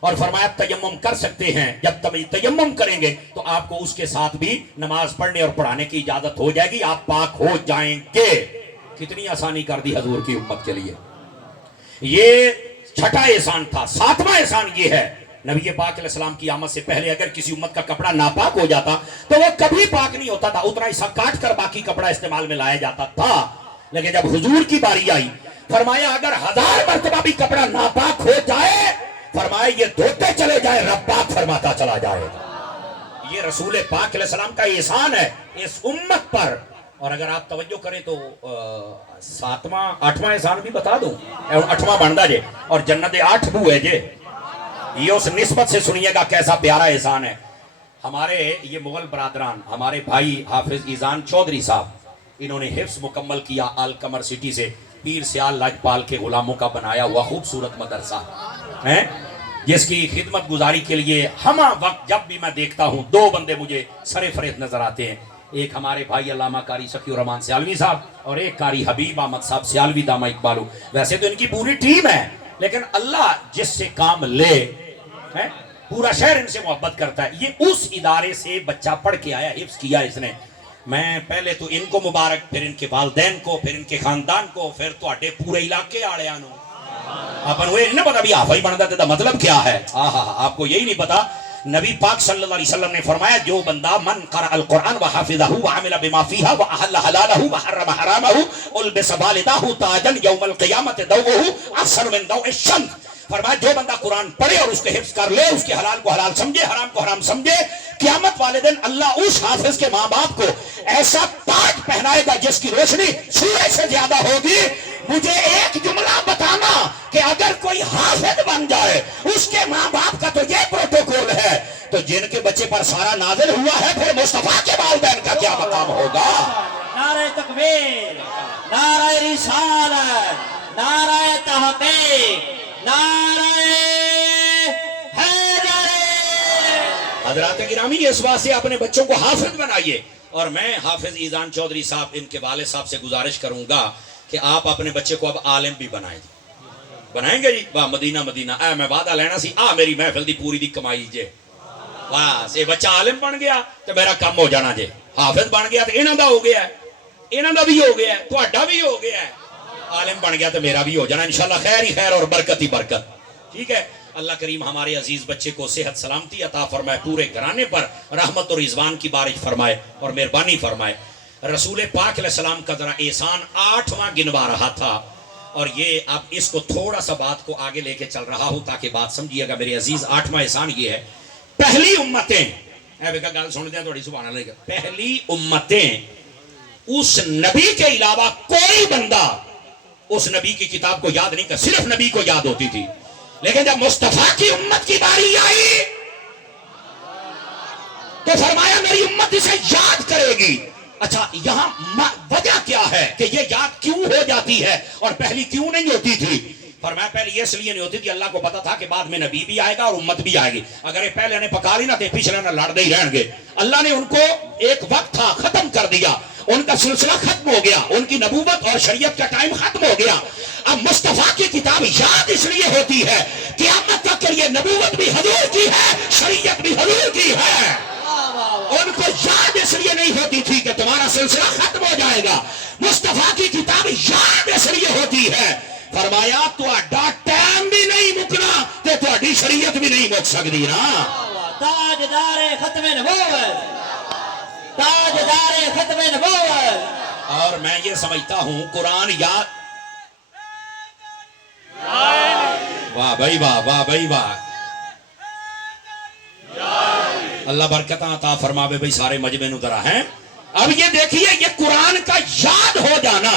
اور فرمایا تیمم کر سکتے ہیں، جب تم تیمم کریں گے تو آپ کو اس کے ساتھ بھی نماز پڑھنے اور پڑھانے کی اجازت ہو جائے گی، آپ پاک ہو جائیں گے. کتنی آسانی کر دی حضور کی امت کے لیے. یہ چھٹا احسان تھا. ساتواں احسان یہ ہے، نبی پاک علیہ السلام کی آمد سے پہلے اگر کسی امت کا کپڑا ناپاک ہو جاتا تو وہ کبھی پاک نہیں ہوتا تھا، اتنا حصہ کاٹ کر باقی کپڑا استعمال میں لایا جاتا تھا. لیکن جب حضور کی باری آئی فرمایا اگر 1000 مرتبہ بھی کپڑا ناپاک ہو جائے فرمایا یہ دھوتے چلے جائے رب پاک فرماتا چلا جائے. یہ رسول پاک علیہ السلام کا احسان ہے اس امت پر. اور اگر آپ توجہ کریں تو 8واں احسان بھی بتا دوں، 8واں بندا جے، اور جنت 8 بو ہے جے. یہ اس نسبت سے سنیے گا کیسا پیارا احسان ہے. ہمارے یہ مغل برادران، ہمارے بھائی حافظ ایزان چودھری صاحب، انہوں نے حفظ مکمل کیا القمر سٹی سے، پیر سیال لاجپال کے غلاموں کا بنایا ہوا خوبصورت مدرسہ ہے، جس کی خدمت گزاری کے لیے ہمہ وقت جب بھی میں دیکھتا ہوں 2 بندے مجھے سر فہرست نظر آتے ہیں. ایک ہمارے بھائی علامہ قاری سخی الرحمان سیالوی صاحب، اور ایک قاری حبیب احمد صاحب سیالوی دامہ اقبالو. ویسے تو ان کی پوری ٹیم ہے، لیکن اللہ جس سے کام لے پورا شہر ان سے محبت کرتا ہے. یہ اس ادارے سے بچہ پڑھ کے آیا، حفظ کیا اس نے. میں پہلے تو ان کو مبارک، پھر ان کے والدین کو، پھر ان کے خاندان کو، پھر تواڈے پورے علاقے آڑیاں نو. اپن وہ نہیں پتا بھی آفائی بنتا تھا مطلب کیا ہے. آپ کو یہی نہیں پتا. نبی پاک صلی اللہ علیہ وسلم نے فرمایا جو بندہ من قرأ القرآن وحافظہ وعمل بما فیہا واحل حلالہ وحرم حرامہ البس والدہ تاجا یوم القیامت دوؤہ احسن من دوء الشمس. فرمایا جو بندہ قرآن پڑھے اور اس کے حفظ کر لے، اس کے حلال کو حلال سمجھے، حرام کو حرام سمجھے، قیامت والے دن اللہ اس حافظ کے ماں باپ کو ایسا تاج پہنائے گا جس کی روشنی سورج سے زیادہ ہوگی. مجھے ایک جملہ بتانا کہ اگر کوئی حافظ بن جائے اس کے ماں باپ کا تو یہ پروٹوکول ہے، تو جن کے بچے پر سارا نازل ہوا ہے پھر مصطفیٰ کے والدین کا کیا مقام ہوگا. نعرہ تکبیر، نعرہ رسالت، نعرہ تحقیق، نعرہ حیدر. حضرات گرامی اس واسطے اپنے بچوں کو حافظ بنائیے. اور میں حافظ ایزان چودھری صاحب ان کے والد صاحب سے گزارش کروں گا کہ آپ اپنے بچے کو اب عالم بھی بنائیں. بنائیں گے جی واہ مدینہ مدینہ اے میں وعدہ لینا سی آ میری محفل دی پوری دی کمائی جے واہ سے بچہ عالم بن گیا تو میرا کم ہو جانا جے حافظ بن گیا تو انہاں دا ہو گیا ہے انہاں دا بھی ہو گیا ہے تہاڈا بھی ہو گیا ہے عالم بن گیا تو میرا بھی ہو جانا انشاءاللہ خیر ہی خیر اور برکت ہی برکت ٹھیک ہے اللہ کریم ہمارے عزیز بچے کو صحت سلامتی عطا فرمائے پورے گھرانے پر رحمت اور رضوان کی بارش فرمائے اور مہربانی فرمائے رسول پاک علیہ السلام کا ذرا احسان 8واں گنوا رہا تھا اور یہ اب اس کو تھوڑا سا بات کو آگے لے کے چل رہا ہوں تاکہ بات سمجھیے گا میرے عزیز 8واں احسان یہ ہے پہلی امتیں اے بیکا گل سن دیں تھوڑی سبحان اللہ پہلی امتیں اس نبی کے علاوہ کوئی بندہ اس نبی کی کتاب کو یاد نہیں کر صرف نبی کو یاد ہوتی تھی لیکن جب مصطفیٰ کی امت کی باری آئی تو فرمایا میری امت اسے یاد کرے گی اچھا یہاں وجہ کیا ہے کہ یہ یاد کیوں ہو جاتی ہے اور پہلی کیوں نہیں ہوتی تھی فرمایا پہلے یہ اس لیے نہیں ہوتی تھی اللہ کو پتا تھا کہ بعد میں نبی بھی آئے گا اور امت بھی آئے گی اگر یہ پہلے نے پکا لی نہ تو پچھلے نہ لڑتے ہی رہیں گے اللہ نے ان کو ایک وقت تھا ختم کر دیا ان کا سلسلہ ختم ہو گیا ان کی نبوت اور شریعت کا ٹائم ختم ہو گیا اب مصطفیٰ کی کتاب یاد اس لیے ہوتی ہے قیامت تک کے لیے نبوت بھی حضور کی ہے شریعت بھی حضور کی ہے ان کو یاد اس لیے نہیں ہوتی تھی کہ تمہارا سلسلہ ختم ہو جائے گا مصطفیٰ کی کتاب یاد اس لیے ہوتی ہے فرمایا تہاڈا ٹائم بھی نہیں مکنا تے تہاڈی شریعت بھی نہیں مک سکتی نا تاجدار ختم نبوت تاجدار ختم نبوت اور میں یہ سمجھتا ہوں قرآن یاد واہ بھائی واہ واہ بھائی واہ اللہ برکت عطا فرماوے بھائی سارے مجمع نو ذرا ہیں اب یہ دیکھیے یہ قرآن کا یاد ہو جانا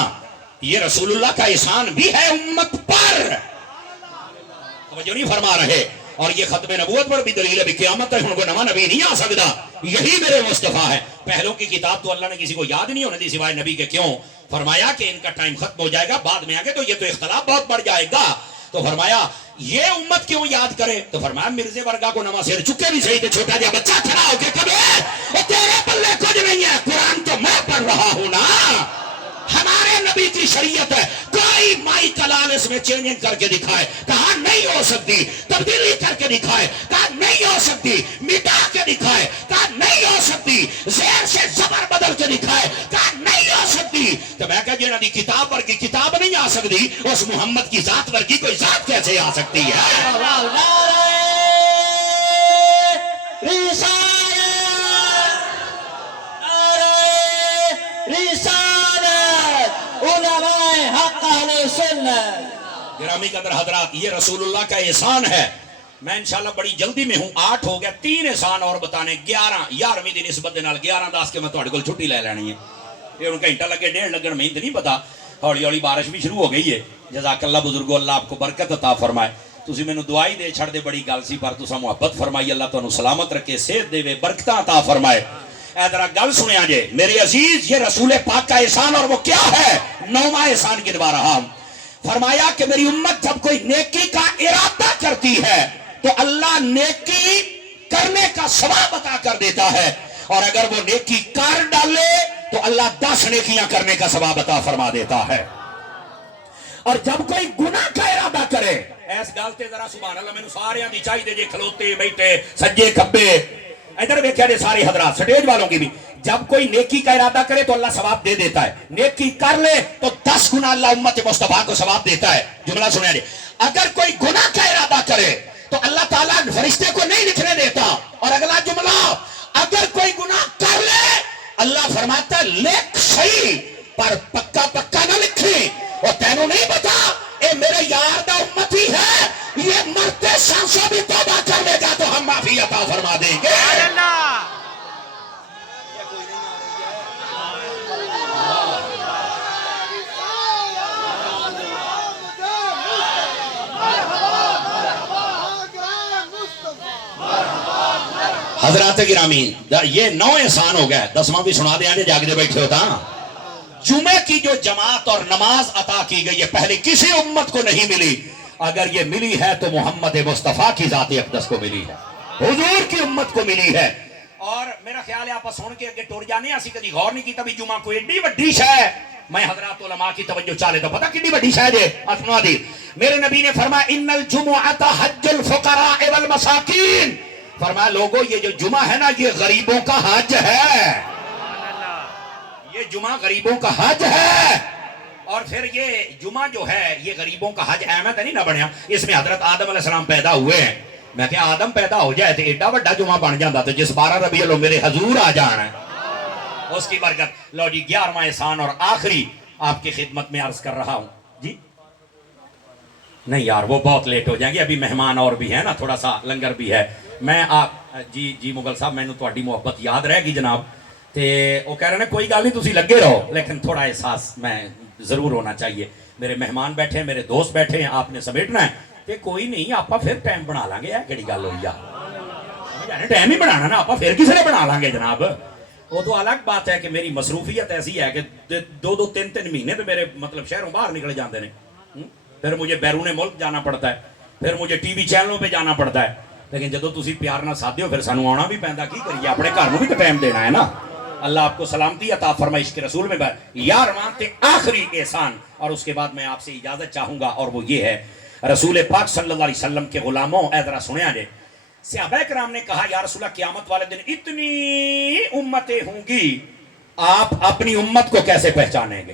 یہ رسول اللہ کا احسان بھی ہے امت پر توجہ نہیں فرما رہے اور یہ ختم نبوت پر بھی دلیل ہے بھی قیامت تک ان کو نواں نبی نہیں آ سکتا یہی میرے مصطفیٰ ہے پہلوں کی کتاب تو اللہ نے کسی کو یاد نہیں ہونے دی سوائے نبی کے کیوں فرمایا کہ ان کا ٹائم ختم ہو جائے گا بعد میں آگے تو یہ تو اختلاف بہت بڑھ جائے گا تو فرمایا یہ امت کیوں یاد کرے تو فرمایا مرزے ورگا کو نواں سیر چکے بھی صحیح تھے چھوٹا جا بچہ کھڑا ہو کے کبھی تیرے پلے کچھ نہیں ہے قرآن تو میں پڑھ رہا ہوں نا ہمارے نبی کی شریعت ہے کوئی مائی کلال اس میں چینجنگ کر کے دکھائے کہا نہیں ہو سکتی تبدیلی کر کے دکھائے کہا نہیں ہو سکتی مٹا کے دکھائے کہا نہیں ہو سکتی زیر سے زبر بدل کے دکھائے کہا نہیں ہو سکتی تو میں کہا جنہاں دی کتاب پر کی کتاب نہیں آ سکتی اس محمد کی ذات پر کی کوئی ذات کیسے آ سکتی ہے گرامی قدر حضرات یہ رسول اللہ کا احسان ہے میں انشاءاللہ بڑی جلدی میں ہوں 8 ہو گیا 3 احسان اور بتانے 11ویں دی نسبت دے نال 11 کے میں تہاڈے کول چھٹی لے لینی ہے یہ ان گھنٹہ لگے 1.5 لگن میں نہیں پتا ہولی ہولی بارش بھی شروع ہو گئی ہے جزاک اللہ بزرگو اللہ آپ کو برکت عطا فرمائے تسی مینوں دعائی دے چھڑ دے بڑی گل سی پر تساں محبت فرمائی اللہ تانوں سلامت رکھے صحت دے برکتاں عطا فرمائے اے ذرا گل سنیا جے میرے عزیز یہ رسول پاک کا احسان اور وہ کیا ہے 9واں احسان گنوا رہا ہوں فرمایا کہ میری امت جب کوئی نیکی کا ارادہ کرتی ہے تو اللہ نیکی کرنے کا ثواب عطا کر دیتا ہے اور اگر وہ نیکی کر ڈالے تو اللہ 10 نیکیاں کرنے کا ثواب عطا فرما دیتا ہے اور جب کوئی گناہ کا ارادہ کرے ایس گالتے ذرا سبحان اللہ میں سارے آنی چاہی دے جے کھلوتے بیٹھے سجے کھبے ادھر دیکھا دے سارے حضرات سٹیج والوں کی بھی جب کوئی نیکی کا ارادہ کرے تو اللہ ثواب دے دیتا ہے نیکی کر لے تو 10 گنا اللہ امت مصطفیٰ کو ثواب دیتا ہے جملہ سنیا جی اگر کوئی گناہ کا ارادہ کرے تو اللہ تعالیٰ فرشتے کو نہیں لکھنے دیتا اور اگلا جملہ اگر کوئی گناہ کر لے اللہ فرماتا ہے لکھ صحیح پر پکا پکا نہ لکھی اور تینوں نہیں بتا اے میرے یار دا امتی ہے یہ مرتے سانسوں بھی توبہ کر لے گا تو ہم معافی عطا فرما دیں گے حضرات گرامی یہ 9 احسان ہو گئے 10واں بھی سنا دیں جاگ دے بیٹھے ہوتا جمعے کی جو جماعت اور نماز عطا کی گئی ہے پہلے کسی امت کو نہیں ملی اگر یہ ملی ہے تو محمد مصطفیٰ کی ذات اقدس کو ملی ہے حضور کی امت کو ملی ہے اور میرا خیال ہے آپ سن کے اگے ٹر جانے اسی کدی غور نہیں کیتا بھی جمعہ کوئی ایڈی وڈی شے ہے میں حضرات علماء کی توجہ چاہے تو پتہ کتنی وڈی شے ہے اسما دی میرے نبی نے فرمایا ان الجمعۃ حج الفقراء والمساکین، فرمایا لوگوں یہ جو جمعہ ہے نا یہ غریبوں کا حج ہے، یہ جمعہ غریبوں کا حج ہے۔ اور پھر یہ جمعہ جو ہے یہ غریبوں کا حج احمد نہیں نہ بنیا، اس میں حضرت آدم علیہ السلام پیدا ہوئے ہیں۔ میں کہ آدم پیدا ہو جائے تو ایڈا وڈا جمعہ بن جاتا تو جس 12 ربیع الاول میرے حضور آ جانا ہے، اس کی برکت۔ لو جی 11واں احسان اور آخری آپ کی خدمت میں عرض کر رہا ہوں جی۔ نہیں یار وہ بہت لیٹ ہو جائیں گے، ابھی مہمان اور بھی ہیں نا، تھوڑا سا لنگر بھی ہے۔ میں آپ جی مغل صاحب میں تھوڑی محبت یاد رہے گی جناب، تے وہ کہہ رہے ہیں کوئی گل نہیں تسی لگے رہو، لیکن تھوڑا احساس میں ضرور ہونا چاہیے۔ میرے مہمان بیٹھے ہیں، میرے دوست بیٹھے ہیں، آپ نے سمیٹنا ہے کہ کوئی نہیں آپ پھر ٹائم بنا لیں گے، کہڑی گل ہوئی ہے ٹائم ہی بنانا نا، آپ پھر کسی نے بنا لیں گے جناب۔ وہ تو الگ بات ہے کہ میری مصروفیت ایسی ہے کہ 2-3 مہینے تو میرے مطلب شہروں باہر نکل جاتے ہیں، پھر مجھے بیرون ملک جانا پڑتا ہے، پھر مجھے ٹی وی چینلوں پہ جانا پڑتا ہے، لیکن جدو تسی پیار نہ ساتھ ہو پھر سانو آنا بھی پیندا، کی کریے اپنے گھر بھی تو ٹائم دینا ہے نا۔ اللہ آپ کو سلامتی عطا فرمائے، عشق رسول میں 11واں تے آخری احسان، اور اس کے بعد میں آپ سے اجازت چاہوں گا، اور وہ یہ ہے رسول پاک صلی اللہ علیہ وسلم کے غلاموں اے ذرا سنیا جے۔ صحابہ کرام نے کہا یا رسول اللہ قیامت والے دن اتنی امتیں ہوں گی، آپ اپنی امت کو کیسے پہچانیں گے؟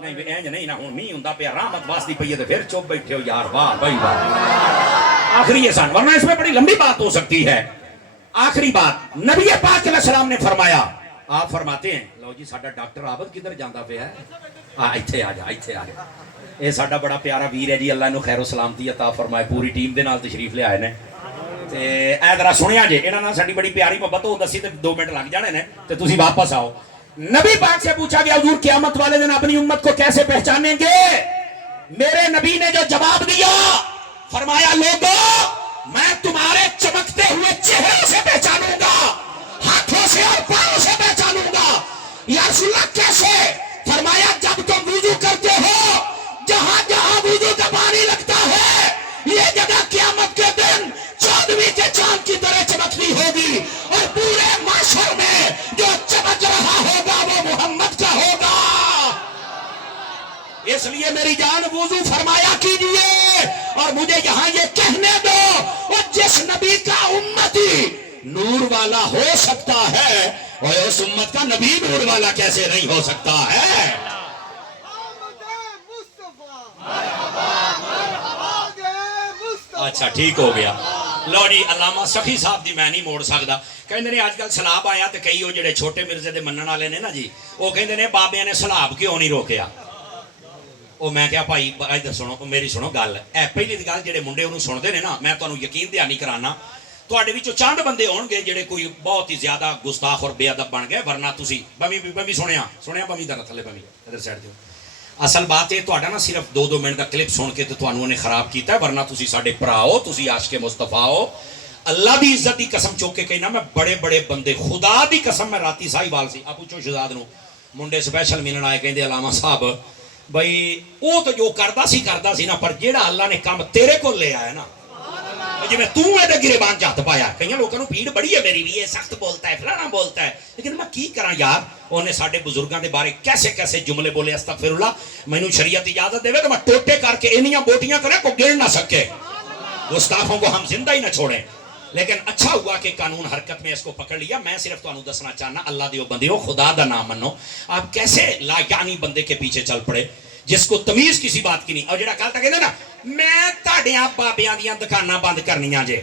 نہیں اینج نہیں نہ نہیں ہوندا پیا، رحمت واسطی پئی ہے تے پھر چپ بیٹھے ہو یار، واہ بھائی واہ۔ آخری احسان، ورنہ اس میں بڑی لمبی بات ہو سکتی ہے۔ آخری بات نبی پاک علیہ السلام نے فرمایا، آپ فرماتے ہیں لو جی ساڈا ڈاکٹر عابد کدھر جاندا پیا ہے، ایتھے آ جا ایتھے آ جا، یہ ساڈا بڑا پیارا ویر ہے جی، اللہ انہوں خیر و سلامتی عطا فرمائے، پوری ٹیم دے نال تشریف لے آئے نے تے اے ذرا سنیا جے، انہاں نال ساڈی بڑی پیاری محبت ہو دسی تے 2 منٹ لگ جانے نے تے تسی واپس آؤ۔ نبی پاک سے پوچھا گیا حضور قیامت والے دن اپنی امت کو کیسے پہچانیں گے؟ میرے نبی نے جو جواب دیا فرمایا لوگوں میں تمہارے چمکتے ہوئے چہرے سے پہچانوں گا، ہاتھوں سے اور پاؤں سے پہچانوں گا۔ یا رسول اللہ کیسے؟ فرمایا جب تم وضو کرتے ہو جہاں جہاں وضو کا پانی لگتا ہے یہ جگہ قیامت کے دن 14ویں کے چاند کی طرح چمکتی ہوگی، اور پورے معاشر میں جو چمک رہا ہوگا وہ محمد کا ہوگا۔ اس لیے میری جان وضو فرمایا کیجئے، اور مجھے یہاں یہ کہنے دو وہ جس نبی کا امتی نور والا ہو سکتا ہے اور اس امت کا نبی نور والا کیسے نہیں ہو سکتا ہے؟ اچھا ٹھیک ہو گیا۔ لو جی علامہ سخی صاحب دی میں نہیں موڑ سکتا، کہندے نے آج کل سلاب آیا تے کئی وہ جڑے چھوٹے مرزے دے منن والے نے نا جی، وہ کہندے نے بابیاں نے سلاب کیوں نہیں روکیا؟ وہ میں کہا بھائی ادھر سنو میری سنو گل، اے پہلی گل جڑے منڈے انہوں سنتے نے نا، میں تانوں یقین دہانی کرانا تواڈے وچوں چند بندے ہون گے جڑے کوئی بہت ہی زیادہ گستاخ اور بے ادب بن گئے، ورنہ تسی بمی سنیا بمی دا تھلے بمی ادھر سائڈ تے۔ اصل بات ہے تہاڈا نا صرف 2 منٹ دا کلپ سن کے تے تانوں نے خراب کیتا ہے، ورنہ تسی ساڈے بھرا ہو، تسی عاشق مصطفیٰ ہو۔ اللہ دی عزت دی قسم چوک کے کہنا میں بڑے بڑے بندے، خدا دی قسم میں راتی ساہیوال سی آپ پوچھو شہزاد نو، منڈے سپیشل ملن آئے کہندے علامہ صاحب بھائی وہ تو جو کردا سی نا، پر جیڑا اللہ نے کام تیرے کو لے آیا نا، جی میں اے گریبان چ ہاتھ پایا، کئی لوگوں کو پیڑ بڑی ہے میری بھی، یہ سخت بولتا ہے فلانا بولتا ہے، لیکن میں کی کراں یار، انہیں ساڈے بزرگاں دے بارے کیسے کیسے جملے بولے، استغفر اللہ، مینوں شریعت اجازت دے تو میں ٹوٹے کر کے انیاں بوٹیاں کرے کو گر نہ سکے، گستاخوں کو ہم زندہ ہی نہ چھوڑیں۔ لیکن اچھا ہوا کہ قانون حرکت میں اس کو پکڑ لیا۔ میں صرف تانوں دسنا چاہنا، اللہ دیو بندیو خدا دا نام منو، آپ کیسے لا یعنی بندے کے پیچھے چل پڑے جس کو تمیز کسی بات کی نہیں، اور جڑا کل تک کہندا نا میں تہاڈیاں بابیاں دیاں دکاناں بند کرنیاں جے،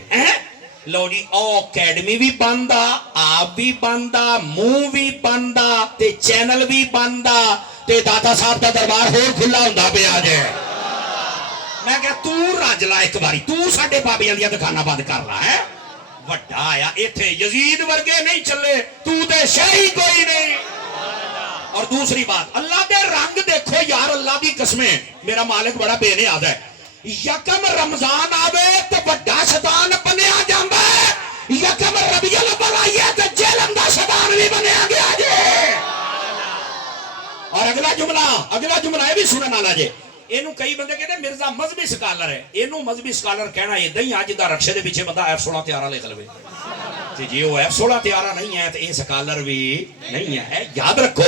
لو جی او اکیڈمی بھی بند آ، آپ بھی بند آ، منہ بھی بند آ تے چینل بھی بند آ تے داتا صاحب دا دربار ہور کھلا ہوندا پیا جے۔ میں کہ تو رج لا ایک باری، تو ساڈے بابیاں دیاں دکاناں بند کر لا ہے، وڈا آیا ایتھے یزید ورگے نہیں چلے، تو تے شاہی کوئی نہیں۔ اور دوسری بات اللہ دے رنگ دیکھو یار، اللہ دی قسمیں میرا مالک بڑا بے نیاز ہے، یکم رمضان آوے تے بڑا شیطان بنیا جاندا ہے، یکم ربیع الاول آئیے تے جہلم دا شیطان بھی بنیا گیا جے۔ اور اگلا جملہ یہ بھی سنن والا جے، اینو کئی بندے کہتے ہیں مرزا مذہبی سکالر ہے، اینو مذہبی سکالر کہنا ادھر ہی آج دا رکشے دے پیچھے بندہ F16 تیارہ لے لے ਤੇ ਜੇ ਉਹ F16 ਤਿਆਰਾ ਨਹੀਂ ਹੈ ਤੇ ਇਹ ਸਕਾਲਰ ਵੀ ਨਹੀਂ ਹੈ। ਯਾਦ ਰੱਖੋ,